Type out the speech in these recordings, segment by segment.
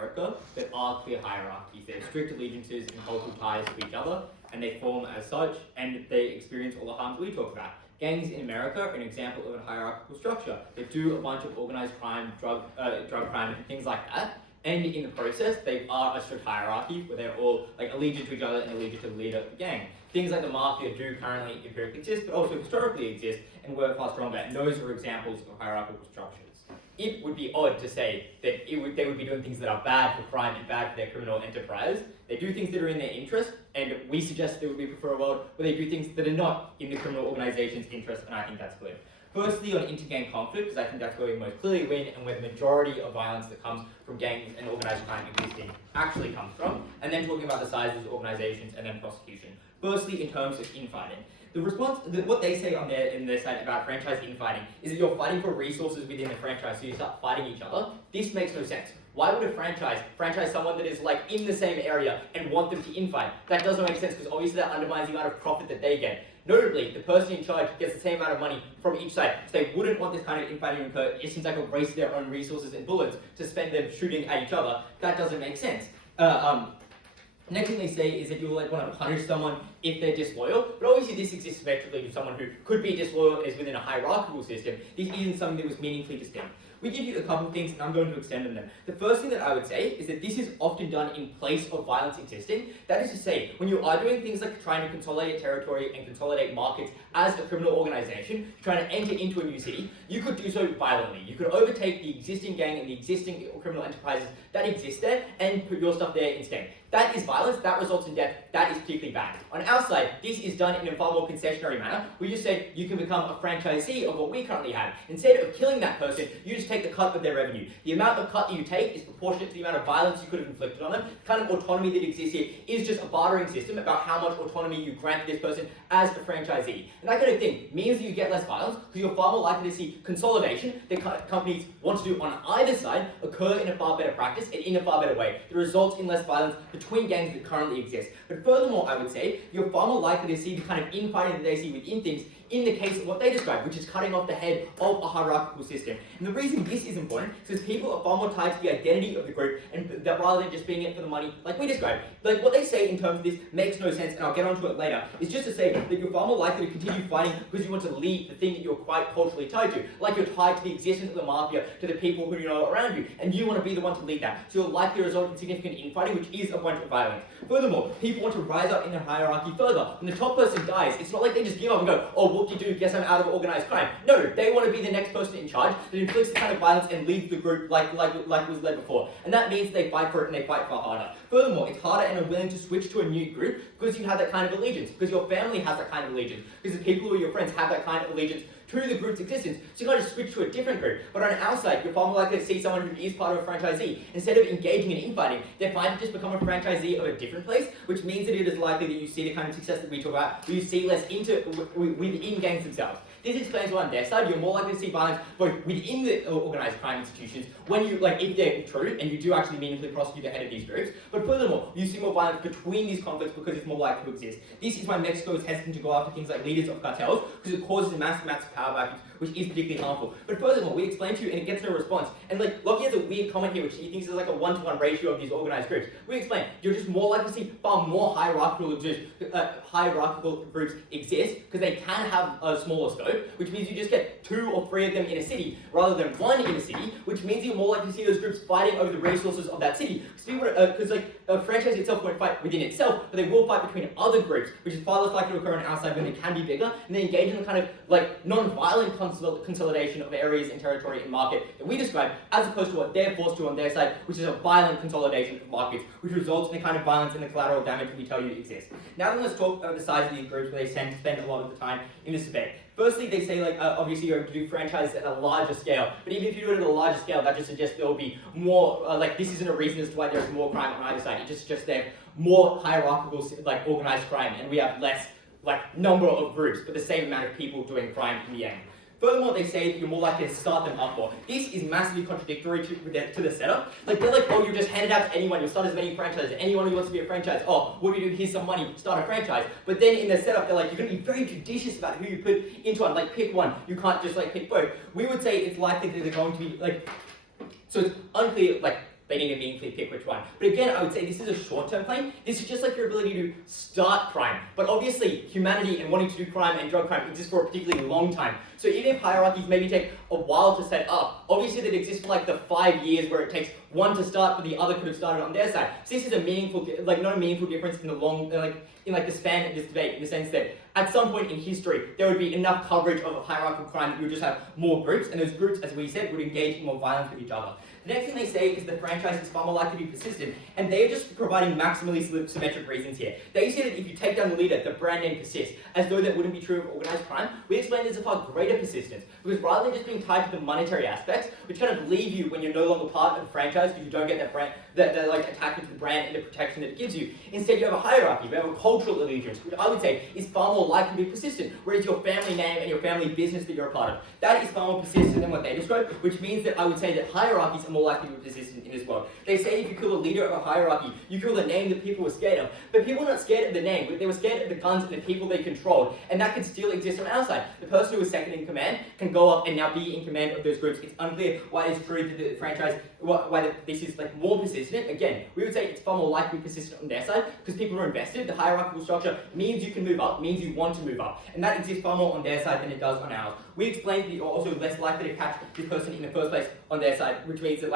America that are clear hierarchies. They have strict allegiances and cultural ties to each other, and they form as such, and they experience all the harms we talk about. Gangs in America are an example of a hierarchical structure. They do a bunch of organized crime, drug crime, and things like that. And in the process, they are a strict hierarchy where they're all like allegiant to each other and allegiant to the leader of the gang. Things like the mafia do currently empirically exist, but also historically exist and were far stronger. And those are examples of hierarchical structures. It would be odd to say that they would be doing things that are bad for crime and bad for their criminal enterprise. They do things that are in their interest, and we suggest that we prefer a world where they do things that are not in the criminal organization's interest, and I think that's clear. Firstly, on inter-gang conflict, because I think that's where we most clearly win and where the majority of violence that comes from gangs and organised crime existing actually comes from, and then talking about the sizes of organisations and then prosecution. Firstly, in terms of infighting. The response, what they say on in their side about franchise infighting is that you're fighting for resources within the franchise, so you start fighting each other. This makes no sense. Why would a franchise someone that is like in the same area and want them to infight? That doesn't make sense because obviously that undermines the amount of profit that they get. Notably, the person in charge gets the same amount of money from each side, so they wouldn't want this kind of infighting to occur. It seems like a waste of their own resources and bullets to spend them shooting at each other. That doesn't make sense. Next thing they say is that you want to punish someone if they're disloyal, but obviously this exists spectrally with someone who could be disloyal and is within a hierarchical system. This isn't something that was meaningfully distinct. We give you a couple of things and I'm going to extend on them. The first thing that I would say is that this is often done in place of violence existing. That is to say, when you are doing things like trying to consolidate territory and consolidate markets as a criminal organization, trying to enter into a new city, you could do so violently. You could overtake the existing gang and the existing criminal enterprises that exist there and put your stuff there instead. That is violence, that results in death, that is particularly bad. On our side, this is done in a far more concessionary manner. We just say you can become a franchisee of what we currently have. Instead of killing that person, you just take the cut of their revenue. The amount of cut that you take is proportionate to the amount of violence you could have inflicted on them. The kind of autonomy that exists here is just a bartering system about how much autonomy you grant to this person as a franchisee. And that kind of thing means that you get less violence because you're far more likely to see consolidation that companies want to do on either side occur in a far better practice and in a far better way that results in less violence between gangs that currently exist. But furthermore, I would say, you're far more likely to see the kind of infighting that they see within things in the case of what they describe, which is cutting off the head of a hierarchical system. And the reason this is important is because people are far more tied to the identity of the group, and that rather than just being it for the money, like we described. Like what they say in terms of this makes no sense, and I'll get onto it later, is just to say that you're far more likely to continue fighting because you want to lead the thing that you're quite culturally tied to. Like you're tied to the existence of the mafia, to the people who you know around you, and you want to be the one to lead that. So you're likely to result in significant infighting, which is a bunch of violence. Furthermore, people want to rise up in the hierarchy further. When the top person dies, it's not like they just give up and go, oh, whoop-de-doo, guess I'm out of organized crime. No, they want to be the next person in charge that inflicts the kind of violence and leads the group like was led before. And that means they fight for it and they fight far harder. Furthermore, it's harder and are willing to switch to a new group because you have that kind of allegiance, because your family has that kind of allegiance, because the people who are your friends have that kind of allegiance to the group's existence, so you can't just switch to a different group. But on our side, you're far more likely to see someone who is part of a franchisee. Instead of engaging in infighting, they're fine to just become a franchisee of a different place, which means that it is likely that you see the kind of success that we talk about, where you see less within gangs themselves. This explains why on their side, you're more likely to see violence both within the organised crime institutions, when you, if they're true, and you do actually meaningfully prosecute the head of these groups, but furthermore, you see more violence between these conflicts because it's more likely to exist. This is why Mexico is hesitant to go after things like leaders of cartels, because it causes massive amounts of power vacuums, which is particularly harmful. But furthermore, we explain to you, and it gets no response. And Lachie has a weird comment here, which he thinks is like a 1-to-1 ratio of these organised groups. We explain, you're just more likely to see far more hierarchical groups exist, because they can have a smaller scope, which means you just get 2 or 3 of them in a city, rather than 1 in a city, which means you're more likely to see those groups fighting over the resources of that city. Because a franchise itself won't fight within itself, but they will fight between other groups, which is far less likely to occur on our side when they can be bigger, and they engage in the kind of non-violent consolidation of areas and territory and market that we describe, as opposed to what they're forced to on their side, which is a violent consolidation of markets, which results in the kind of violence and the collateral damage that we tell you exists. Now let's talk about the size of these groups where they spend a lot of the time in this debate. Firstly, they say obviously you're able to do franchises at a larger scale, but even if you do it at a larger scale, that just suggests there will be more, this isn't a reason as to why there's more crime on either side. It just suggests there's more hierarchical, organized crime, and we have less, number of groups, but the same amount of people doing crime in the end. Furthermore, they say that you're more likely to start them up more. This is massively contradictory to the setup. They're like, oh, you just hand it out to anyone, you'll start as many franchises, anyone who wants to be a franchise, oh, what do you do, here's some money, start a franchise. But then in the setup, they're like, you're going to be very judicious about who you put into one, pick one, you can't just pick both. We would say it's likely that they're going to be so it's unclear, they need to meaningfully pick which one. But again, I would say this is a short-term claim. This is just like your ability to start crime. But obviously, humanity and wanting to do crime and drug crime exists for a particularly long time. So even if hierarchies maybe take a while to set up, obviously that exists for like the 5 years where it takes one to start, but the other could have started on their side. So this is a meaningful, like not a meaningful difference in the long, in the span of this debate, in the sense that at some point in history, there would be enough coverage of hierarchical crime that you would just have more groups, and those groups, as we said, would engage in more violence with each other. The next thing they say is the franchise is far more likely to be persistent, and they are just providing maximally symmetric reasons here. They say that if you take down the leader, the brand name persists, as though that wouldn't be true of organized crime. We explain there's a far greater persistence, because rather than just being tied to the monetary aspects, which kind of leave you when you're no longer part of the franchise because you don't get that brand, that like attachment to the brand and the protection that it gives you. Instead, you have a hierarchy, you have a cultural allegiance, which I would say is far more likely to be persistent, whereas your family name and your family business that you're a part of, that is far more persistent than what they describe, which means that I would say that hierarchies are more likely to be persistent in this world. They say if you kill the leader of a hierarchy, you kill the name that people were scared of. But people were not scared of the name, they were scared of the guns and the people they controlled, and that can still exist on our side. The person who was second in command can go up and now be in command of those groups. It's unclear why it's true that the franchise, why this is like more persistent. Again, we would say it's far more likely persistent on their side because people are invested. The hierarchical structure means you can move up, means you want to move up, and that exists far more on their side than it does on ours. We explained that you're also less likely to catch this person in the first place on their side, which means that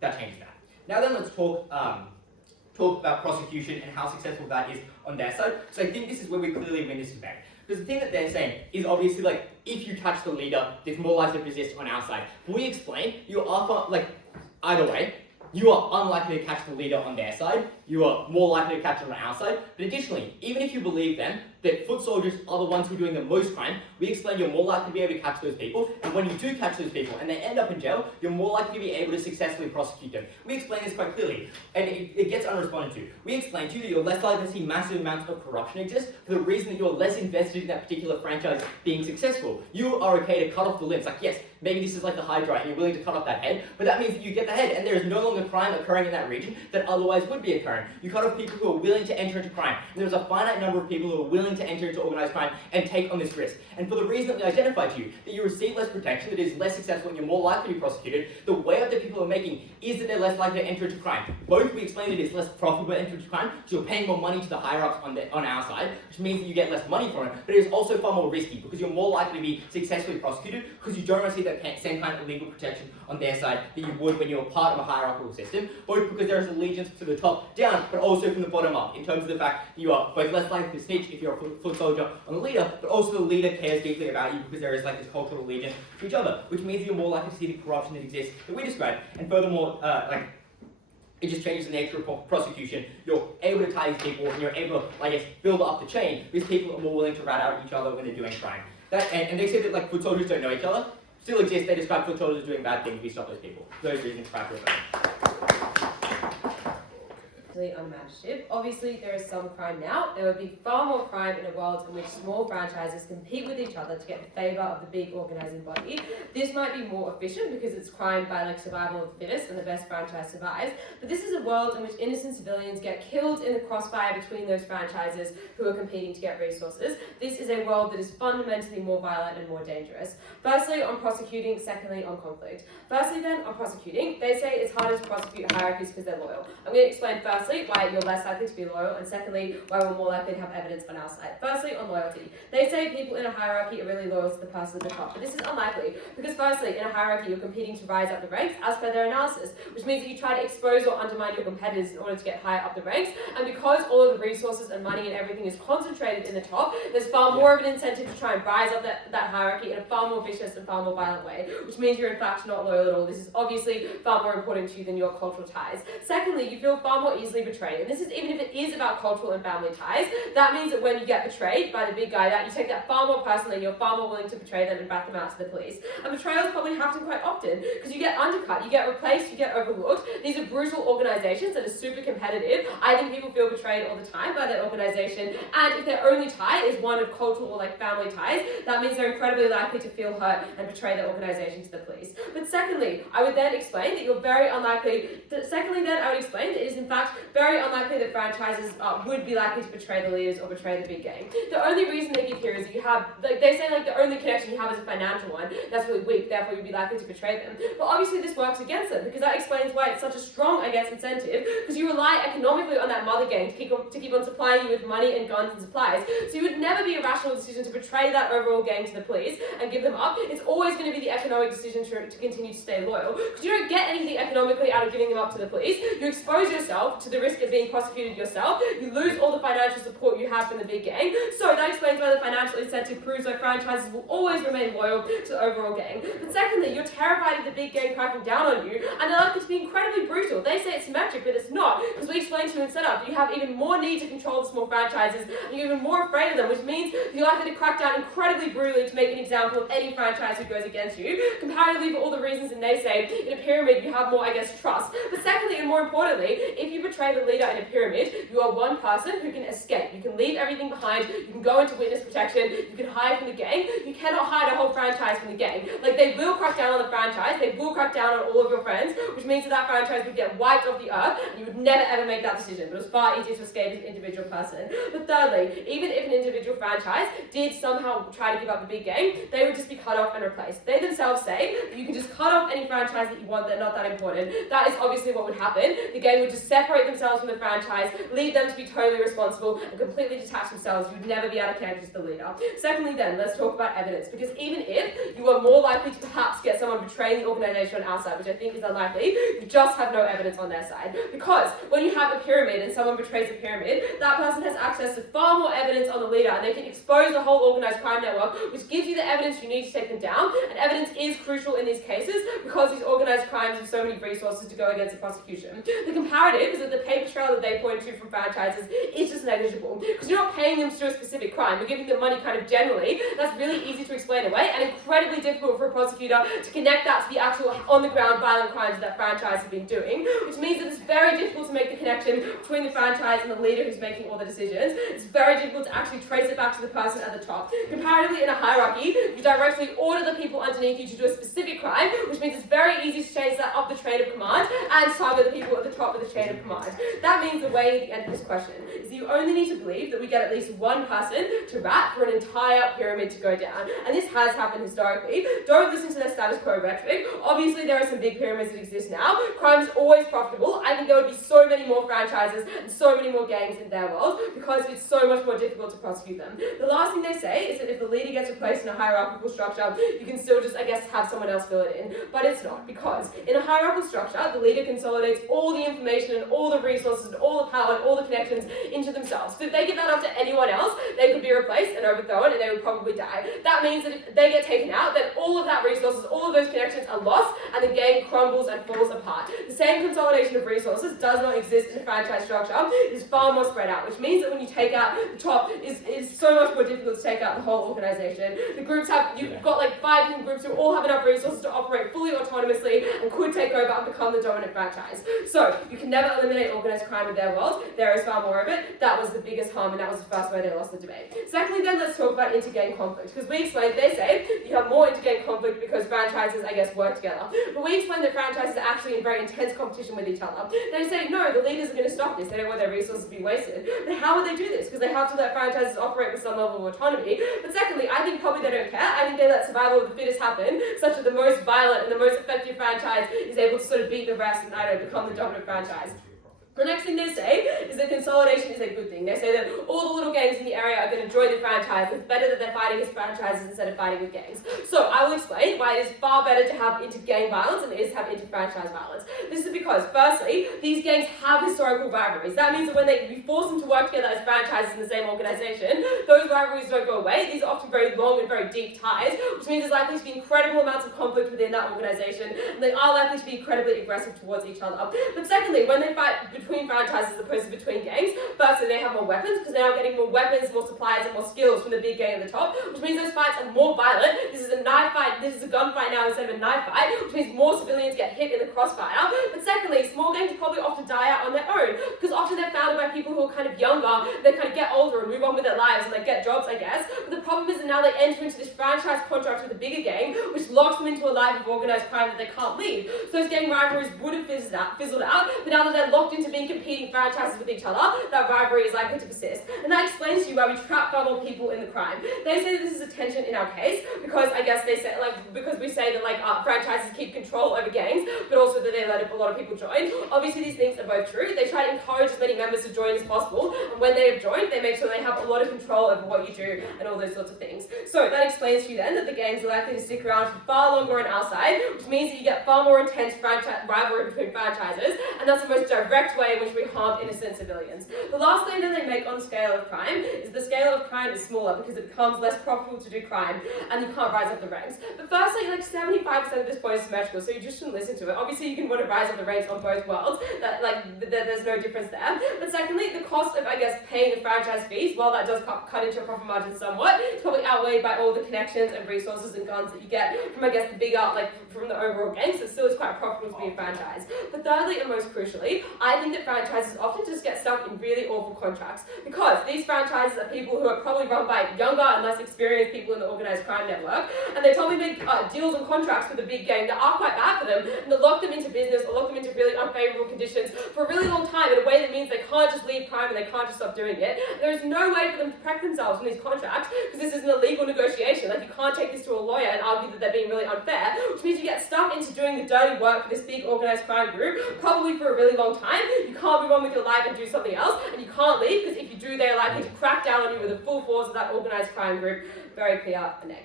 that changes that. Now then, let's talk about prosecution and how successful that is on their side. So I think this is where we clearly win this debate. Because the thing that they're saying is obviously if you catch the leader, there's more likely to persist on our side. We explain you are either way, you are unlikely to catch the leader on their side, you are more likely to catch it on our side. But additionally, even if you believe then that foot soldiers are the ones who are doing the most crime, we explain you're more likely to be able to catch those people, and when you do catch those people and they end up in jail, you're more likely to be able to successfully prosecute them. We explain this quite clearly, and it gets unresponded to. We explain to you that you're less likely to see massive amounts of corruption exist for the reason that you're less invested in that particular franchise being successful. You are okay to cut off the limbs, yes, maybe this is like the Hydra and you're willing to cut off that head, but that means that you get the head and there is no longer crime occurring in that region that otherwise would be occurring. You cut off people who are willing to enter into crime. And there's a finite number of people who are willing to enter into organized crime and take on this risk. And for the reason that we identified to you, that you receive less protection, that is less successful and you're more likely to be prosecuted, the way up that people are making is that they're less likely to enter into crime. Both we explained it is less profitable to enter into crime, so you're paying more money to the higher-ups on our side, which means that you get less money from it, but it is also far more risky because you're more likely to be successfully prosecuted because you don't receive that same kind of legal protection on their side that you would when you're part of a hierarchical system, both because there is allegiance to the top down, but also from the bottom up, in terms of the fact that you are both less likely to snitch if you're a foot soldier on the leader, but also the leader cares deeply about you because there is this cultural allegiance to each other, which means you're more likely to see the corruption that exists that we described, and furthermore, it just changes the nature of prosecution. You're able to tie these people, and you're able to, build up the chain because people are more willing to rat out each other when they're doing crime. And they say that foot soldiers don't know each other. Still exist. They describe foot soldiers as doing bad things. We stop those people. Those reasons try to unimaginative. Obviously, there is some crime now. There would be far more crime in a world in which small franchises compete with each other to get the favour of the big organising body. This might be more efficient because it's crime by survival of the fittest and the best franchise survives. But this is a world in which innocent civilians get killed in the crossfire between those franchises who are competing to get resources. This is a world that is fundamentally more violent and more dangerous. Firstly, on prosecuting. Secondly, on conflict. Firstly, then, on prosecuting, they say it's harder to prosecute hierarchies because they're loyal. I'm going to explain firstly why you're less likely to be loyal, and secondly why we're more likely to have evidence on our side. Firstly, on loyalty. They say people in a hierarchy are really loyal to the person at the top, but this is unlikely because firstly, in a hierarchy you're competing to rise up the ranks as per their analysis, which means that you try to expose or undermine your competitors in order to get higher up the ranks, and because all of the resources and money and everything is concentrated in the top, there's far more of an incentive to try and rise up that hierarchy in a far more vicious and far more violent way, which means you're in fact not loyal at all. This is obviously far more important to you than your cultural ties. Secondly, you feel far more easily betrayed, and this is even if it is about cultural and family ties. That means that when you get betrayed by the big guy, that you take that far more personally, and you're far more willing to betray them and back them out to the police. And betrayals probably happen quite often because you get undercut, you get replaced, you get overlooked. These are brutal organisations that are super competitive. I think people feel betrayed all the time by their organisation, and if their only tie is one of cultural or family ties, that means they're incredibly likely to feel hurt and betray their organisation to the police. But secondly, I would then explain that you're very unlikely. Secondly, then I would explain that it is in fact very unlikely that franchises would be likely to betray the leaders or betray the big gang. The only reason they give here is that you have, like, they say like the only connection you have is a financial one. That's really weak, therefore you'd be likely to betray them. But obviously this works against them, because that explains why it's such a strong, I guess, incentive, because you rely economically on that mother gang to keep on supplying you with money and guns and supplies. So you would never be a rational decision to betray that overall gang to the police and give them up. It's always going to be the economic decision to continue to stay loyal, because you don't get anything economically out of giving them up to the police. You expose yourself to the risk of being prosecuted yourself. You lose all the financial support you have from the big gang. So that explains why the financial incentive proves that franchises will always remain loyal to the overall gang. But secondly, you're terrified of the big gang cracking down on you, and they're likely to be incredibly brutal. They say it's symmetric, but it's not, because we explained to you in setup, you have even more need to control the small franchises, and you're even more afraid of them, which means you're likely to crack down incredibly brutally to make an example of any franchise who goes against you. Comparatively, for all the reasons in they say, in a pyramid you have more, I guess, trust. But secondly, and more importantly, if you betray the leader in a pyramid, you are one person who can escape. You can leave everything behind, you can go into witness protection, you can hide from the gang. You cannot hide a whole franchise from the gang. Like, they will crack down on the franchise, they will crack down on all of your friends, which means that franchise would get wiped off the earth, and you would never ever make that decision. But it was far easier to escape as an individual person. But thirdly, even if an individual franchise did somehow try to give up the big gang, they would just be cut off and replaced. They themselves say that you can just cut off any franchise that you want, they're not that important. That is obviously what would happen. The gang would just separate themselves from the franchise, leave them to be totally responsible, and completely detach themselves. You would never be able to connect with the leader. Secondly then, let's talk about evidence, because even if you are more likely to perhaps get someone betraying the organisation on our side, which I think is unlikely, you just have no evidence on their side. Because when you have a pyramid and someone betrays a pyramid, that person has access to far more evidence on the leader, and they can expose the whole organised crime network, which gives you the evidence you need to take them down. And evidence is crucial in these cases because these organised crimes have so many resources to go against the prosecution. The comparative is that the paper trail that they point to from franchises is just negligible, because you're not paying them to do a specific crime, you're giving them money kind of generally. That's really easy to explain away and incredibly difficult for a prosecutor to connect that to the actual on-the-ground violent crimes that franchise have been doing, which means that it's very difficult to make the connection between the franchise and the leader who's making all the decisions. It's very difficult to actually trace it back to the person at the top. Comparatively, in a hierarchy, you directly order the people underneath you to do a specific crime, which means it's very easy to chase that up the chain of command and target the people at the top of the chain of command. That means the way at the end of this question is that you only need to believe that we get at least one person to rat for an entire pyramid to go down. And this has happened historically. Don't listen to their status quo rhetoric. Obviously, there are some big pyramids that exist now. Crime is always profitable. I think there would be so many more franchises and so many more gangs in their world because it's so much more difficult to prosecute them. The last thing they say is that if the leader gets replaced in a hierarchical structure, you can still just, I guess, have someone else fill it in. But it's not, because in a hierarchical structure, the leader consolidates all the information and all the resources and all the power and all the connections into themselves. So if they give that up to anyone else, they could be replaced and overthrown and they would probably die. That means that if they get taken out, then all of that resources, all of those connections are lost and the gang crumbles and falls apart. The same consolidation of resources does not exist in a franchise structure. It is far more spread out, which means that when you take out the top, it's so much more difficult to take out the whole organisation. The groups you've got like 5 different groups who all have enough resources to operate fully autonomously and could take over and become the dominant franchise. So you can never eliminate organised crime in their world. There is far more of it. That was the biggest harm and that was the first way they lost the debate. Secondly then, let's talk about inter-gang conflict, because we explained, they say you have more inter-gang conflict because franchises, I guess, work together. But we explained that franchises are actually in very intense competition with each other. They say, no, the leaders are going to stop this. They don't want their resources to be wasted. But how would they do this? Because they have to let franchises operate with some level of autonomy. But secondly, I think probably they don't care. I think they let survival of the fittest happen, such that the most violent and the most effective franchise is able to sort of beat the rest and, I don't know, become the dominant franchise. The next thing they say is that consolidation is a good thing. They say that all the little gangs in the area are going to join the franchise. It's better that they're fighting as franchises instead of fighting with gangs. So I will explain why it is far better to have inter-gang violence than it is to have inter-franchise violence. This is because, firstly, these gangs have historical rivalries. That means that when you force them to work together as franchises in the same organisation, those rivalries don't go away. These are often very long and very deep ties, which means there's likely to be incredible amounts of conflict within that organisation, and they are likely to be incredibly aggressive towards each other. But secondly, when they fight between franchises as opposed to between gangs, firstly they have more weapons because they're now getting more weapons, more supplies and more skills from the big gang at the top, which means those fights are more violent. This is a knife fight, this is a gunfight now instead of a knife fight, which means more civilians get hit in the crossfire. But secondly, small gangs probably often die out on their own because often they're founded by people who are kind of younger, they kind of get older and move on with their lives and they get jobs, I guess. But the problem is that now they enter into this franchise contract with a bigger gang, which locks them into a life of organised crime that they can't leave. So those gang rivalries would have fizzled out, but now that they're locked into being competing franchises with each other, that rivalry is likely to persist. And that explains to you why we trap far more people in the crime. They say that this is a tension in our case, because I guess they say, because we say that franchises keep control over gangs, but also that they let a lot of people join. Obviously these things are both true. They try to encourage as many members to join as possible, and when they have joined, they make sure they have a lot of control over what you do and all those sorts of things. So that explains to you then that the gangs are likely to stick around for far longer on our side, which means that you get far more intense rivalry between franchises, and that's the most direct way in which we harm innocent civilians. The last claim that they make on the scale of crime is the scale of crime is smaller because it becomes less profitable to do crime, and you can't rise up the ranks. But firstly, 75% of this point is symmetrical, so you just shouldn't listen to it. Obviously, you can want to rise up the ranks on both worlds. There's no difference there. But secondly, the cost of, paying the franchise fees, while that does cut into your profit margin somewhat, it's probably outweighed by all the connections and resources and guns that you get from, the bigger, from the overall game, so still it's quite profitable to be a franchise. But thirdly, and most crucially, I think that franchises often just get stuck in really awful contracts, because these franchises are people who are probably run by younger and less experienced people in the organised crime network, and they probably make deals and contracts with the big gang that are quite bad for them, and that lock them into business or lock them into really unfavourable conditions for a really long time in a way that means they can't just leave crime and they can't just stop doing it. There is no way for them to protect themselves from these contracts, because this is an illegal negotiation. You can't take this to a lawyer and argue that they're being really unfair, which means you get stuck into doing the dirty work for this big organised crime group, probably for a really long time. You can't move on with your life and do something else, and you can't leave, because if you do, they're likely to crack down on you with the full force of that organised crime group. Very clear, a neg.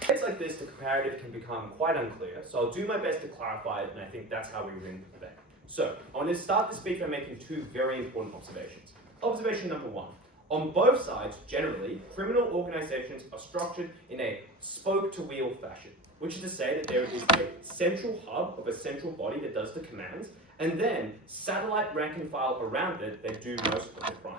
Things like this, the comparative can become quite unclear, so I'll do my best to clarify it, and I think that's how we win the debate. So, I want to start the speech by making two very important observations. Observation number one. On both sides, generally, criminal organizations are structured in a spoke-to-wheel fashion, which is to say that there is a central hub of a central body that does the commands, and then satellite rank and file around it that do most of the crime.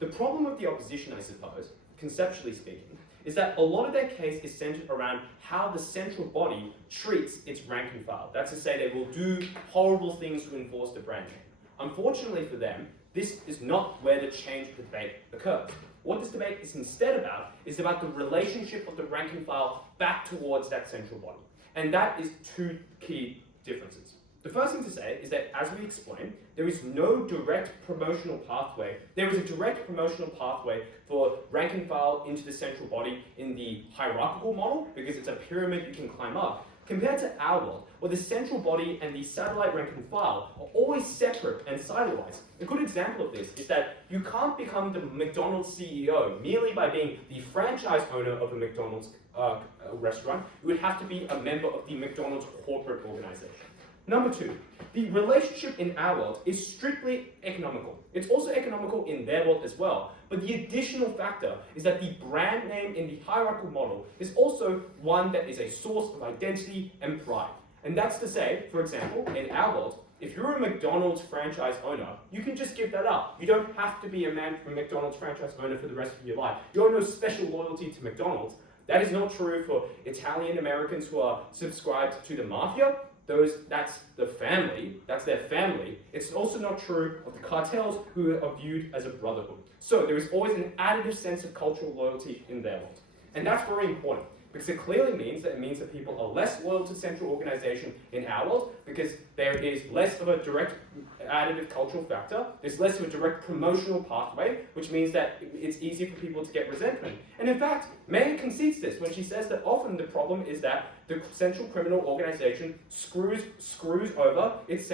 The problem of the opposition, I suppose, conceptually speaking, is that a lot of their case is centered around how the central body treats its rank and file. That's to say they will do horrible things to enforce the brand name. Unfortunately for them, this is not where the change of the debate occurs. What this debate is instead about is about the relationship of the rank and file back towards that central body. And that is two key differences. The first thing to say is that, as we explained, there is no direct promotional pathway. There is a direct promotional pathway for rank and file into the central body in the hierarchical model, because it's a pyramid you can climb up, compared to our world, where the central body and the satellite rank and file are always separate and sidewise. A good example of this is that you can't become the McDonald's CEO merely by being the franchise owner of a McDonald's restaurant. You would have to be a member of the McDonald's corporate organization. Number two, the relationship in our world is strictly economical. It's also economical in their world as well, but the additional factor is that the brand name in the hierarchical model is also one that is a source of identity and pride. And that's to say, for example, in our world, if you're a McDonald's franchise owner, you can just give that up. You don't have to be a McDonald's franchise owner for the rest of your life. You owe no special loyalty to McDonald's. That is not true for Italian Americans who are subscribed to the mafia. That's the family, that's their family. It's also not true of the cartels, who are viewed as a brotherhood. So there is always an additive sense of cultural loyalty in their world. And that's very important, because it clearly means that people are less loyal to central organization in our world, because there is less of a direct additive cultural factor, there's less of a direct promotional pathway, which means that it's easier for people to get resentment. And in fact, May concedes this when she says that often the problem is that the central criminal organization screws over its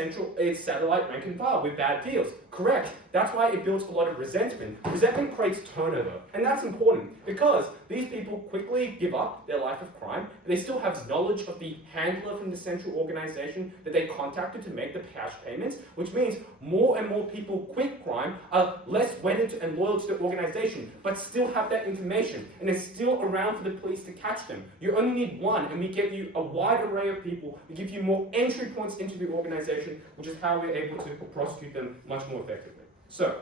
satellite rank and file with bad deals. Correct. That's why it builds a lot of resentment. Resentment creates turnover. And that's important because these people quickly give up their life of crime, but they still have knowledge of the handler from the central organization that they contacted to make the cash payments, which means more and more people quit crime, are less wedded and loyal to the organization, but still have that information and are still around for the police to catch them. You only need one, and we give you a wide array of people. We give you more entry points into the organization, which is how we're able to prosecute them much more effectively. So,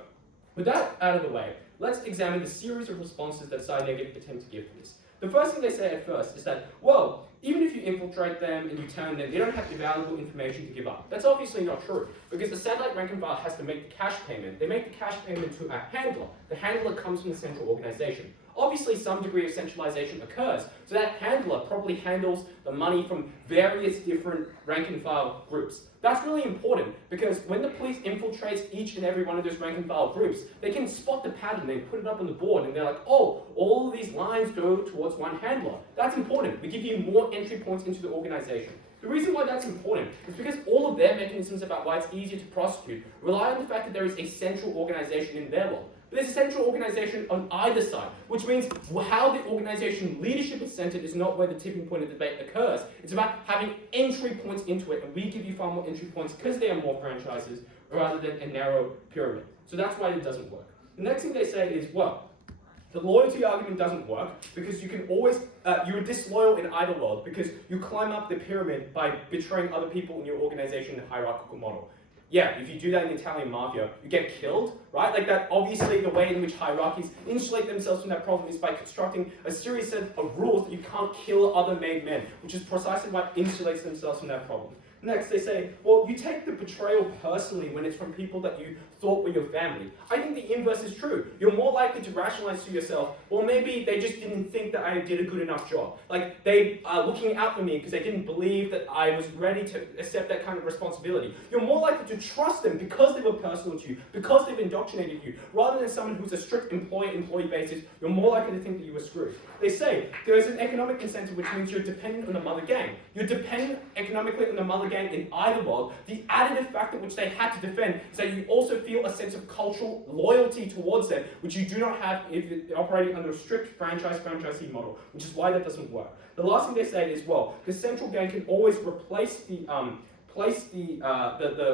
with that out of the way, let's examine the series of responses that side negative attempt to give to this. The first thing they say at first is that, well, even if you infiltrate them and you turn them, they don't have valuable information to give up. That's obviously not true, because the satellite rank and file has to make the cash payment. They make the cash payment to a handler. The handler comes from the central organization. Obviously, some degree of centralization occurs, so that handler probably handles the money from various different rank and file groups. That's really important, because when the police infiltrates each and every one of those rank and file groups, they can spot the pattern, they put it up on the board, and they're like, oh, all of these lines go towards one handler. That's important. We give you more entry points into the organization. The reason why that's important is because all of their mechanisms about why it's easier to prosecute rely on the fact that there is a central organization in their law. But there's a central organization on either side, which means how the organization leadership is centered is not where the tipping point of debate occurs. It's about having entry points into it, and we give you far more entry points because there are more franchises rather than a narrow pyramid. So that's why it doesn't work. The next thing they say is, well, the loyalty argument doesn't work because you can always, you're disloyal in either world because you climb up the pyramid by betraying other people in your organization in the hierarchical model. Yeah, if you do that in the Italian mafia, you get killed, right? Like that, obviously the way in which hierarchies insulate themselves from that problem is by constructing a series of rules that you can't kill other made men, which is precisely what insulates themselves from that problem. Next, they say, well, you take the betrayal personally when it's from people that you thought were your family. I think the inverse is true. You're more likely to rationalize to yourself, well, maybe they just didn't think that I did a good enough job. Like, they are looking out for me because they didn't believe that I was ready to accept that kind of responsibility. You're more likely to trust them because they were personal to you, because they've indoctrinated you, rather than someone who's a strict employee basis. You're more likely to think that you were screwed. They say there is an economic incentive, which means you're dependent on the mother gang. You're dependent economically on the mother gang in either world. The additive factor which they had to defend is that you also feel a sense of cultural loyalty towards them, which you do not have if you're operating under a strict franchisee model, which is why that doesn't work. The last thing they say is, well, the central gang can always replace the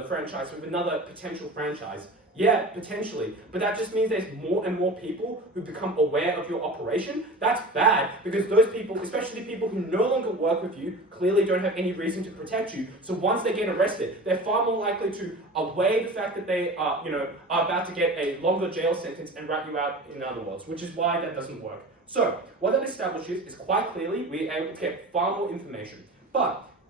franchise with another potential franchise. Yeah, potentially, but that just means there's more and more people who become aware of your operation. That's bad, because those people, especially people who no longer work with you, clearly don't have any reason to protect you. So once they get arrested, they're far more likely to weigh the fact that they are about to get a longer jail sentence and rat you out in other words, which is why that doesn't work. So what that establishes is quite clearly we're able to get far more information,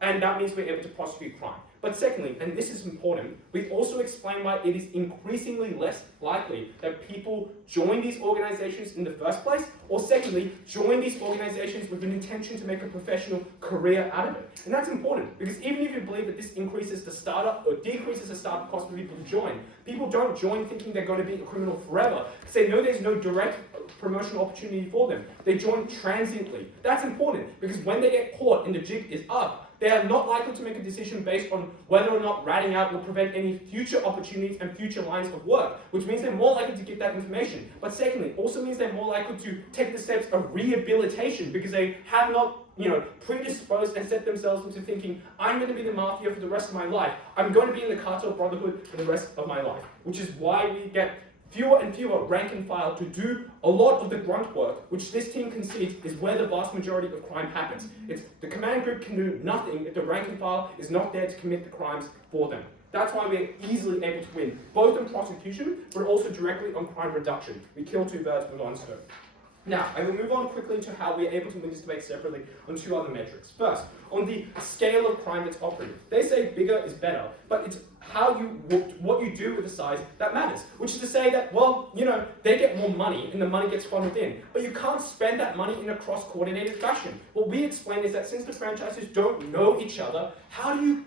and that means we're able to prosecute crime. But secondly, and this is important, we also explain why it is increasingly less likely that people join these organizations in the first place, or secondly, join these organizations with an intention to make a professional career out of it. And that's important, because even if you believe that this increases the startup or decreases the startup cost for people to join, people don't join thinking they're going to be a criminal forever, because they know there's no direct promotional opportunity for them. They join transiently. That's important, because when they get caught and the jig is up, they are not likely to make a decision based on whether or not ratting out will prevent any future opportunities and future lines of work, which means they're more likely to get that information. But secondly, it also means they're more likely to take the steps of rehabilitation because they have not predisposed and set themselves into thinking, I'm going to be the mafia for the rest of my life. I'm going to be in the cartel brotherhood for the rest of my life, which is why we get fewer and fewer rank and file to do a lot of the grunt work, which this team concedes is where the vast majority of crime happens. It's the command group can do nothing if the rank and file is not there to commit the crimes for them. That's why we're easily able to win, both on prosecution, but also directly on crime reduction. We kill two birds with one stone. Now, I will move on quickly to how we're able to win this debate separately on two other metrics. First, on the scale of crime that's operative. They say bigger is better, but it's what you do with the size that matters. Which is to say that, well, they get more money and the money gets funneled in, but you can't spend that money in a cross-coordinated fashion. What we explain is that since the franchises don't know each other, how do you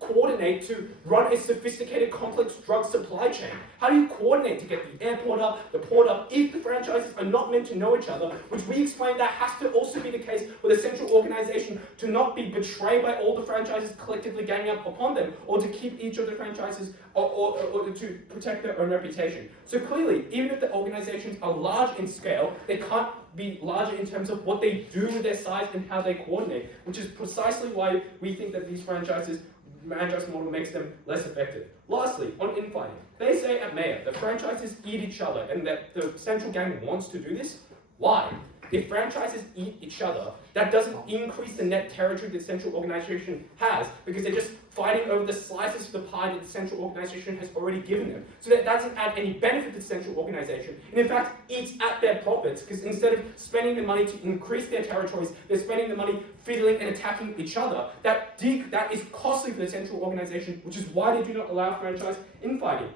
coordinate to run a sophisticated, complex drug supply chain? How do you coordinate to get the airport up, the port up, if the franchises are not meant to know each other, which we explain that has to also be the case with a central organization to not be betrayed by all the franchises collectively ganging up upon them, or to keep each of the franchises, or to protect their own reputation. So clearly, even if the organizations are large in scale, they can't be larger in terms of what they do with their size and how they coordinate, which is precisely why we think that these franchise model makes them less effective. Lastly, on infighting, they say at Mayor the franchises eat each other and that the central gang wants to do this. Why? If franchises eat each other, that doesn't increase the net territory that the central organization has, because they're just fighting over the slices of the pie that the central organization has already given them. So that doesn't add any benefit to the central organization, and in fact eats at their profits, because instead of spending the money to increase their territories, they're spending the money fiddling and attacking each other. That is costly for the central organization, which is why they do not allow franchise infighting.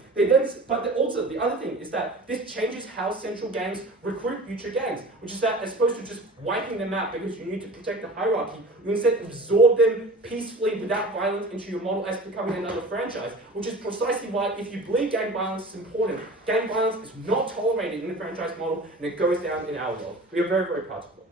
Also, the other thing is that this changes how central gangs recruit future gangs, which is that as opposed to just wiping them out because you need to protect the hierarchy, you instead absorb them peacefully without violence into your model as becoming another franchise, which is precisely why, if you believe gang violence is important, gang violence is not tolerated in the franchise model, and it goes down in our world. We are very, very proud of that.